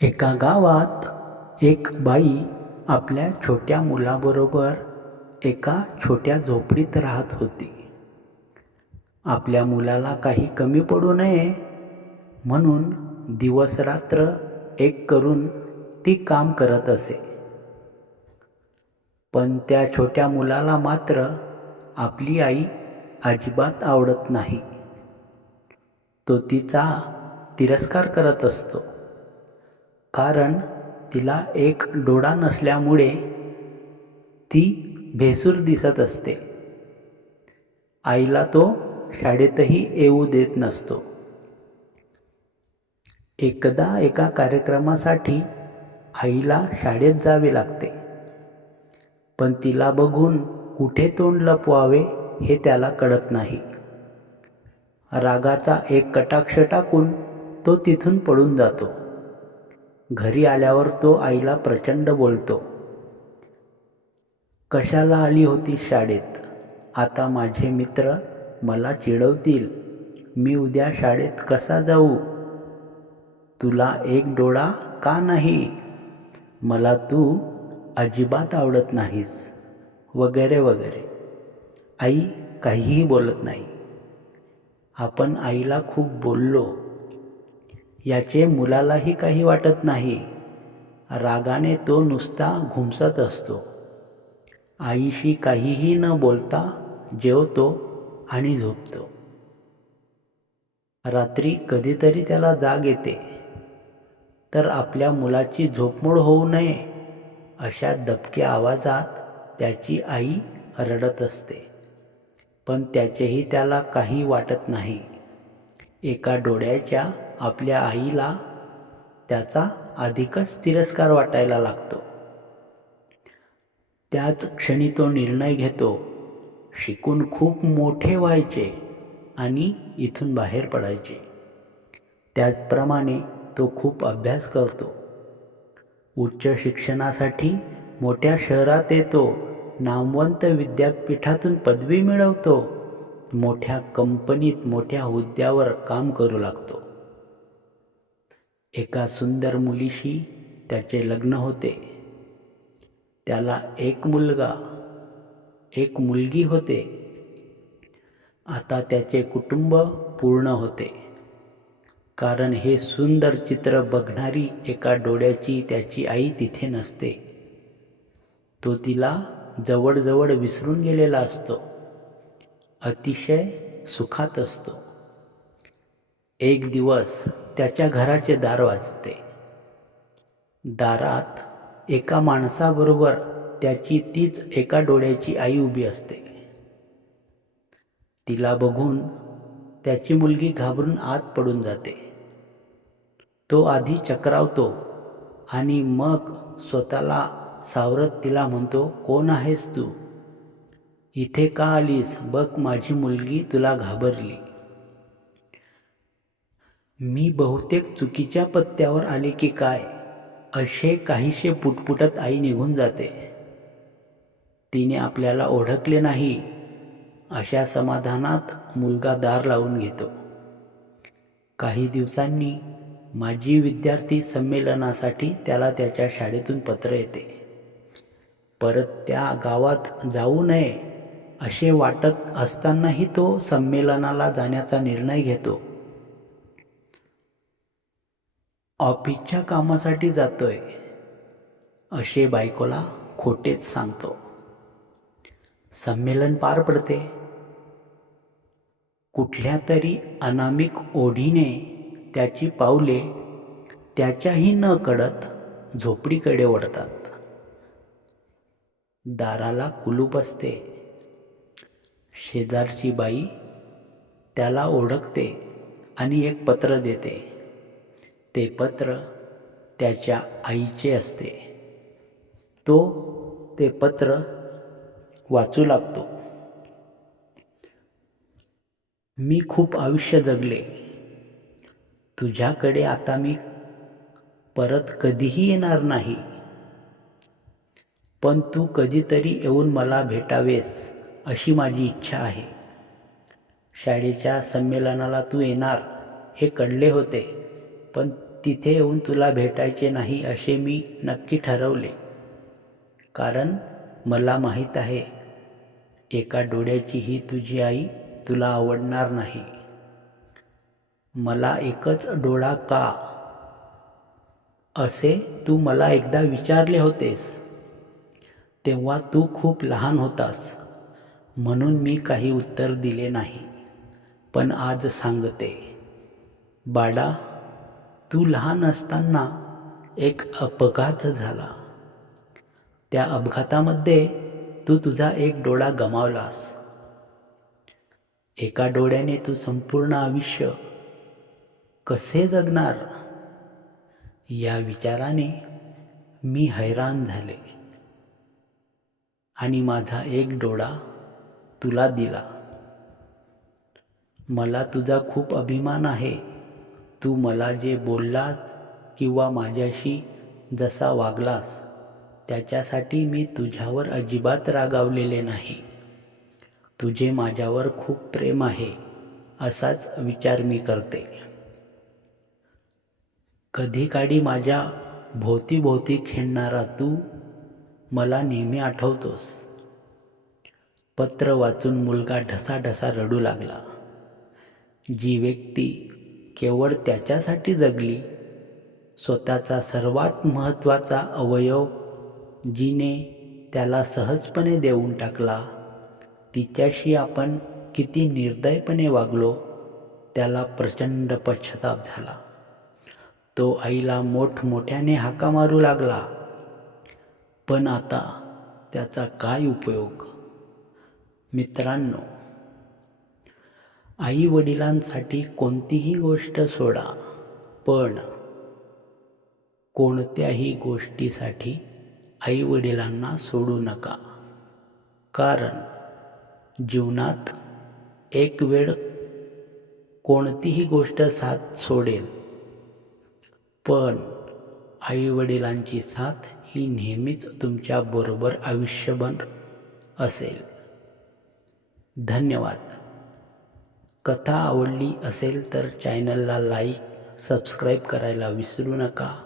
एका गावात एक बाई आपल्या छोट्या मुलाबरोबर एका छोट्या झोपडीत राहत होती. आपल्या मुलाला काही कमी पडू नये म्हणून दिवसरात्र एक करून ती काम करत असे. पण त्या छोट्या मुलाला मात्र आपली आई अजिबात आवडत नाही. तो तिचा तिरस्कार करत असतो. कारण तिला एक डोळा नसल्यामुळे ती भेसूर दिसत असते. आईला तो शाळेतही येऊ देत नसतो. एकदा एका कार्यक्रमासाठी आईला शाळेत जावे लागते. पण तिला बघून कुठे तोंड लपवावे हे त्याला कळत नाही. रागाचा एक कटाक्ष टाकून तो तिथून पळून जातो. घरी आल्यावर तो आईला प्रचंड बोलतो. कशाला आली होतीस शाळेत? आता माझे मित्र मला चिडवतील. मी उद्या शाळेत कसा जाऊ? तुला एक डोळा का नाही? मला तू अजिबात आवडत नाहीस, वगैरे वगैरे. आई काहीही बोलत नाही. आपण आईला खूप बोललो याचे मुलालाही काही वाटत नाही. रागाने तो नुसता घुमसत असतो. आईशी काहीही न बोलता जेवतो आणि झोपतो. रात्री कधीतरी त्याला जाग येते. तर आपल्या मुलाची झोपमोड होऊ नये अशा दबक्या आवाजात त्याची आई रडत असते. पण त्याचेही त्याला काही वाटत नाही. एका डोळ्याच्या आपल्या आईला त्याचा अधिकच तिरस्कार वाटायला लागतो. त्याच क्षणी तो निर्णय घेतो, शिकून खूप मोठे व्हायचे आणि इथून बाहेर पडायचे. त्याचप्रमाणे तो खूप अभ्यास करतो. उच्च शिक्षणासाठी मोठ्या शहरात येतो. नामवंत विद्यापीठातून पदवी मिळवतो. मोठ्या कंपनीत मोठ्या हुद्द्यावर काम करू लागतो. एका सुंदर मुलीशी त्याचे लग्न होते. त्याला एक मुलगा, एक मुलगी होते. आता त्याचे कुटुंब पूर्ण होते. कारण हे सुंदर चित्र बघणारी एका डोळ्याची त्याची आई तिथे नसते. तो तिला जवळजवळ विसरून गेलेला असतो. अतिशय सुखात असतो. एक दिवस त्याच्या घराचे दार वाजते. दारात एका माणसाबरोबर त्याची तीच एका डोळ्याची आई उभी असते. तिला बघून त्याची मुलगी घाबरून आत पडून जाते. तो आधी चक्रावतो आणि मग स्वतःला सावरत तिला म्हणतो, कोण आहेस तू? इथे का आलीस? बघ, माझी मुलगी तुला घाबरली. मी बहुतेक चुकीच्या पत्त्यावर आले की काय? असे काहीसे पुटपुटत आई निघून जाते. तिने आपल्याला ओळखले नाही अशा समाधानात मुलगा दार लावून घेतो. काही दिवसांनी माजी विद्यार्थी संमेलनासाठी त्याला त्याच्या शाळेतून पत्र येते. परत त्या गावात जाऊ नये असे वाटत असतानाही तो संमेलनाला जाण्याचा निर्णय घेतो. ऑफिसच्या कामासाठी जातोय असे बायकोला खोटेच सांगतो. संमेलन पार पडते. कुठल्या तरी अनामिक ओढीने त्याची पावले त्याच्याही न कळत झोपडीकडे वळतात. दाराला कुलूप असते. शेजारची बाई त्याला ओळखते आणि एक पत्र देते. ते पत्र त्याच्या आईचे असते. तो ते पत्र वाचू लागतो. मी खूप आयुष्य जगले. तुझ्याकडे आता मी परत कधीही येणार नाही. पण तू कधीतरी येऊन मला भेटावेस अशी माझी इच्छा आहे. शाळेच्या संमेलनाला तू येणार हे कळले होते, पण तिथे येऊन तुला भेटायचे नाही असे मी नक्की ठरवले. कारण मला माहीत आहे, एका डोळ्याची ही तुझी आई तुला आवडणार नाही. मला एकच डोळा का, असे तू मला एकदा विचारले होतेस. तेव्हा तू खूप लहान होतास, म्हणून मी काही उत्तर दिले नाही. पण आज सांगते, बाळा, तू लहान असताना एक अपघात झाला. त्या अपघातामध्ये तू तुझा एक डोळा गमावलास. एका डोळ्याने तू संपूर्ण आयुष्य कसे जगणार, या विचाराने मी हैराण झाले आणि माझा एक डोळा तुला दिला. मला तुझा खूप अभिमान आहे. तू मला जे बोललास किंवा माझ्याशी जसा वागलास त्याच्यासाठी मी तुझ्यावर अजिबात रागावलेले नाही. तुझे माझ्यावर खूप प्रेम आहे, असाच विचार मी करते. कधी काळी माझ्या भोवती खेळणारा तू मला नेहमी आठवतोस. पत्र वाचून मुलगा ढसाढसा रडू लागला. जी व्यक्ती केवळ त्याच्यासाठी जगली, स्वतःचा सर्वात महत्त्वाचा अवयव जिने त्याला सहजपणे देऊन टाकला, तिच्याशी आपण किती निर्दयपणे वागलो, त्याला प्रचंड पश्चाताप झाला. तो आईला मोठमोठ्याने हाका मारू लागला. पण आता त्याचा काय उपयोग? मित्रांनो, आई वडिलांसाठी कोणतीही गोष्ट सोडा, पण कोणत्याही गोष्टीसाठी आई वडिलांना सोडू नका. कारण जीवनात एक वेळ कोणतीही गोष्ट साथ सोडेल, पण आई वडिलांची साथ ही नेहमीच तुमच्याबरोबर आयुष्यभर असेल. धन्यवाद. कथा आवडली असेल तर चॅनलला लाईक, सबस्क्राईब करायला विसरू नका.